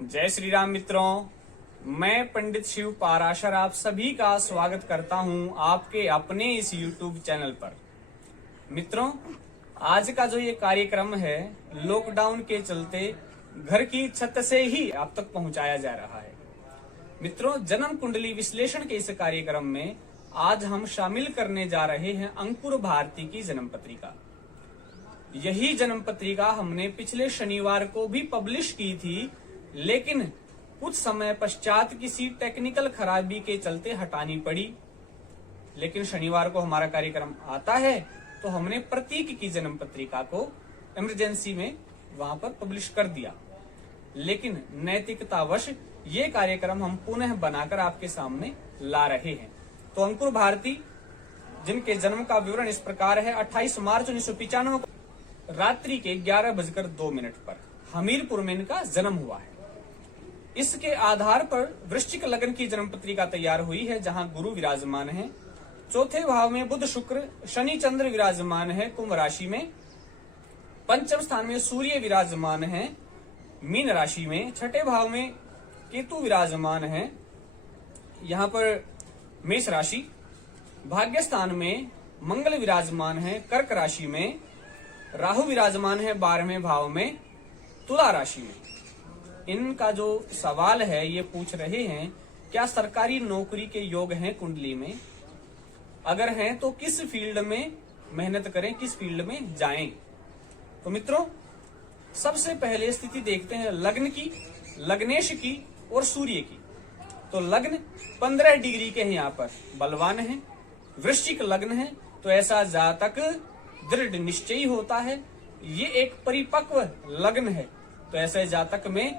जय श्री राम मित्रों, मैं पंडित शिव पाराशर आप सभी का स्वागत करता हूं आपके अपने इस YouTube चैनल पर। मित्रों, आज का जो ये कार्यक्रम है लॉकडाउन के चलते घर की छत से ही आप तक पहुंचाया जा रहा है। मित्रों, जन्म कुंडली विश्लेषण के इस कार्यक्रम में आज हम शामिल करने जा रहे हैं अंकुर भारती की जन्म पत्रिका। यही जन्म पत्रिका हमने पिछले शनिवार को भी पब्लिश की थी, लेकिन कुछ समय पश्चात किसी टेक्निकल खराबी के चलते हटानी पड़ी। लेकिन शनिवार को हमारा कार्यक्रम आता है तो हमने प्रतीक की जन्म पत्रिका को इमरजेंसी में वहां पर पब्लिश कर दिया। लेकिन नैतिकतावश ये कार्यक्रम हम पुनः बनाकर आपके सामने ला रहे हैं। तो अंकुर भारती, जिनके जन्म का विवरण इस प्रकार है, 28 मार्च 1995 रात्रि के 11:02 पर हमीरपुर में इनका जन्म हुआ है। इसके आधार पर वृश्चिक लग्न की जन्म पत्रिका तैयार हुई है, जहां गुरु विराजमान है। चौथे भाव में बुध शुक्र शनि चंद्र विराजमान है कुंभ राशि में। पंचम स्थान में सूर्य विराजमान है मीन राशि में। छठे भाव में केतु विराजमान है यहाँ पर मेष राशि। भाग्य स्थान में मंगल विराजमान है कर्क राशि में। राहु विराजमान है 12वें भाव में तुला राशि में। इनका जो सवाल है ये पूछ रहे हैं, क्या सरकारी नौकरी के योग हैं कुंडली में? अगर हैं तो किस फील्ड में मेहनत करें, किस फील्ड में जाएं? तो मित्रों, सबसे पहले स्थिति देखते हैं लग्न की, लग्नेश की और सूर्य की। तो लग्न 15 डिग्री के हैं, यहाँ पर बलवान है। वृश्चिक लग्न है तो ऐसा जातक दृढ़ निश्चयी होता है। ये एक परिपक्व लग्न है तो ऐसे जातक में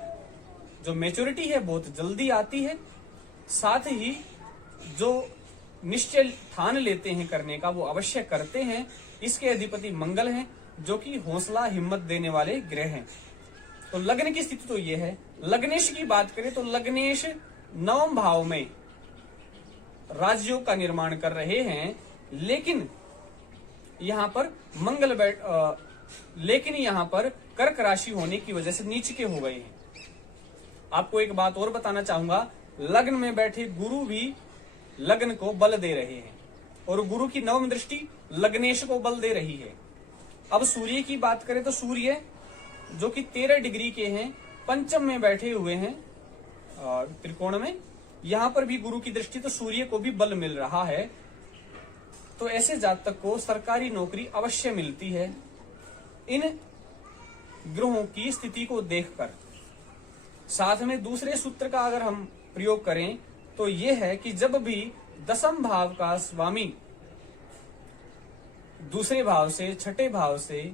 जो मैच्योरिटी है बहुत जल्दी आती है। साथ ही जो निश्चय ठान लेते हैं करने का वो अवश्य करते हैं। इसके अधिपति मंगल हैं, जो कि हौसला हिम्मत देने वाले ग्रह हैं। तो लग्न की स्थिति तो ये है। लग्नेश की बात करें तो लग्नेश 9वें भाव में राजयोग का निर्माण कर रहे हैं, लेकिन यहाँ पर लेकिन यहाँ पर कर्क राशि होने की वजह से नीच के हो गए हैं। आपको एक बात और बताना चाहूंगा, लग्न में बैठे गुरु भी लग्न को बल दे रहे हैं और गुरु की 9वीं दृष्टि लग्नेश को बल दे रही है। अब सूर्य की बात करें तो सूर्य जो कि 13 डिग्री के हैं, पंचम में बैठे हुए हैं त्रिकोण में। यहाँ पर भी गुरु की दृष्टि, तो सूर्य को भी बल मिल रहा है। तो ऐसे जातक को सरकारी नौकरी अवश्य मिलती है इन ग्रहों की स्थिति को देखकर। साथ में दूसरे सूत्र का अगर हम प्रयोग करें तो यह है कि जब भी 10वें भाव का स्वामी दूसरे भाव से, छठे भाव से,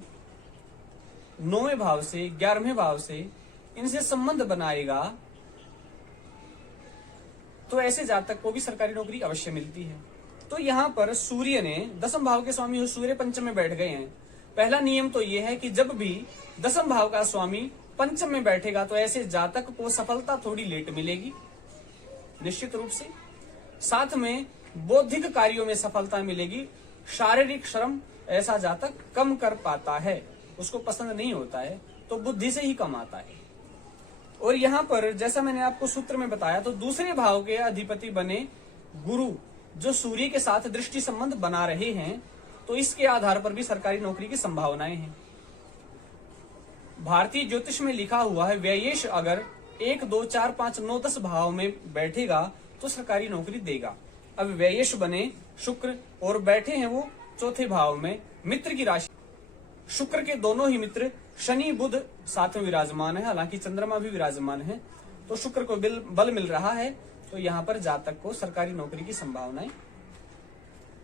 9वें भाव से, 11वें भाव से इनसे संबंध बनाएगा तो ऐसे जातक को भी सरकारी नौकरी अवश्य मिलती है। तो यहाँ पर सूर्य ने 10वें भाव के स्वामी हो, सूर्य पंचम में बैठ गए हैं। पहला नियम तो यह है कि जब भी 10वें भाव का स्वामी पंचम में बैठेगा तो ऐसे जातक को सफलता थोड़ी लेट मिलेगी निश्चित रूप से। साथ में बौद्धिक कार्यों में सफलता मिलेगी। शारीरिक श्रम ऐसा जातक कम कर पाता है, उसको पसंद नहीं होता है, तो बुद्धि से ही कम आता है। और यहाँ पर जैसा मैंने आपको सूत्र में बताया, तो दूसरे भाव के अधिपति बने गुरु, जो सूर्य के साथ दृष्टि संबंध बना रहे हैं, तो इसके आधार पर भी सरकारी नौकरी की संभावनाएं हैं। भारतीय ज्योतिष में लिखा हुआ है, व्ययेश अगर 1, 2, 4, 5, 9, 10 भाव में बैठेगा तो सरकारी नौकरी देगा। अब व्ययेश बने शुक्र और बैठे हैं वो चौथे भाव में मित्र की राशि। शुक्र के दोनों ही मित्र शनि बुध साथ में विराजमान है, हालांकि चंद्रमा भी विराजमान है। तो शुक्र को बल मिल रहा है, तो यहाँ पर जातक को सरकारी नौकरी की संभावनाएं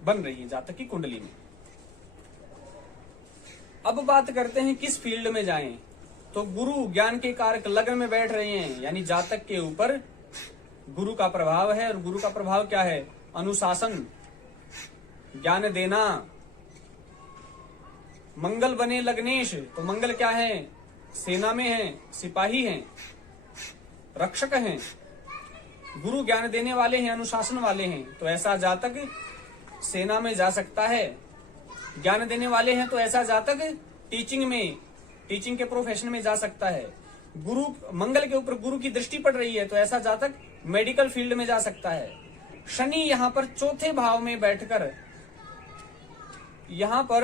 बन रही है जातक की कुंडली में। अब बात करते हैं किस फील्ड में जाएं। तो गुरु ज्ञान के कारक लग्न में बैठ रहे हैं, यानी जातक के ऊपर गुरु का प्रभाव है। और गुरु का प्रभाव क्या है? अनुशासन, ज्ञान देना। मंगल बने लग्नेश, तो मंगल क्या है? सेना में है, सिपाही हैं, रक्षक हैं। गुरु ज्ञान देने वाले हैं, अनुशासन वाले हैं, तो ऐसा जातक सेना में जा सकता है। ज्ञान देने वाले हैं तो ऐसा जातक टीचिंग के प्रोफेशन में जा सकता है। गुरु मंगल के ऊपर गुरु की दृष्टि पड़ रही है तो ऐसा जातक मेडिकल फील्ड में जा सकता है। शनि यहाँ पर चौथे भाव में बैठकर यहाँ पर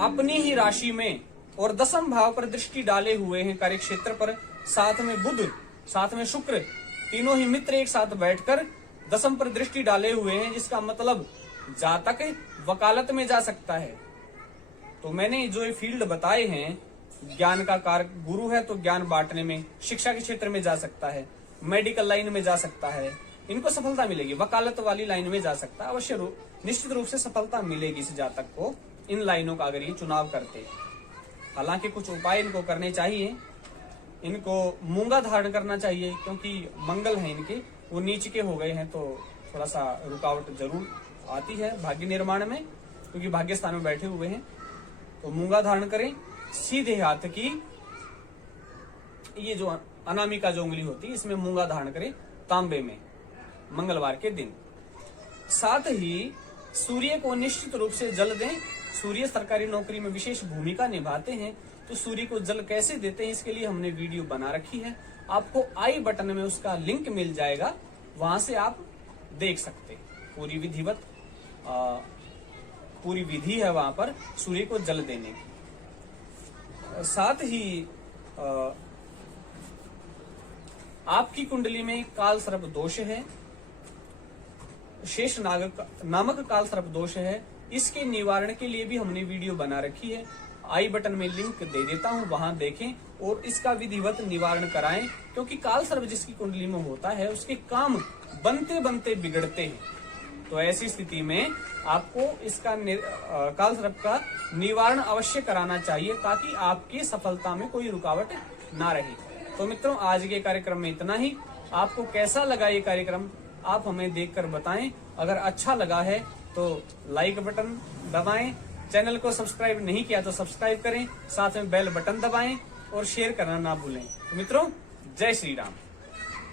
अपनी ही राशि में और दसम भाव पर दृष्टि डाले हुए हैं कार्य क्षेत्र पर। साथ में बुध, साथ में शुक्र, तीनों ही मित्र एक साथ बैठकर दसम पर दृष्टि डाले हुए हैं, जिसका मतलब जातक वकालत में जा सकता है। तो मैंने जो ये फील्ड बताए हैं, ज्ञान का कारक गुरु है तो ज्ञान बांटने में, शिक्षा के क्षेत्र में जा सकता है, मेडिकल लाइन में जा सकता है, इनको सफलता मिलेगी। वकालत वाली लाइन में जा सकता है, अवश्य निश्चित रूप से सफलता मिलेगी इस जातक को इन लाइनों का अगर ये चुनाव करते। हालांकि कुछ उपाय इनको करने चाहिए। इनको मूंगा धारण करना चाहिए, क्योंकि मंगल है इनके वो नीच के हो गए हैं तो थोड़ा सा रुकावट जरूर आती है भाग्य निर्माण में, क्योंकि भाग्य स्थान में बैठे हुए हैं। तो मूंगा धारण करें। सीधे हाथ की ये जो अनामिका जो उंगली होती है इसमें मूंगा धारण करें तांबे में मंगलवार के दिन। साथ ही सूर्य को निश्चित रूप से जल दें। सूर्य सरकारी नौकरी में विशेष भूमिका निभाते हैं, तो सूर्य को जल कैसे देते हैं इसके लिए हमने वीडियो बना रखी है। आपको आई बटन में उसका लिंक मिल जाएगा, वहां से आप देख सकते हैं। पूरी विधिवत पूरी विधि है वहां पर सूर्य को जल देने की। साथ ही आपकी कुंडली में काल सर्प दोष है, शेष नामक काल सर्प दोष है। इसके निवारण के लिए भी हमने वीडियो बना रखी है, आई बटन में लिंक दे देता हूं, वहां देखें और इसका विधिवत निवारण कराएं। क्योंकि काल सर्प जिसकी कुंडली में होता है उसके काम बनते बनते बिगड़ते हैं। तो ऐसी स्थिति में आपको इसका काल सर्प का निवारण अवश्य कराना चाहिए, ताकि आपकी सफलता में कोई रुकावट ना रहे। तो मित्रों, आज के कार्यक्रम में इतना ही। आपको कैसा लगा ये कार्यक्रम आप हमें देखकर बताएं। अगर अच्छा लगा है तो लाइक बटन दबाएं, चैनल को सब्सक्राइब नहीं किया तो सब्सक्राइब करें, साथ में बेल बटन दबाएं और शेयर करना ना भूलें। तो मित्रों, जय श्री राम।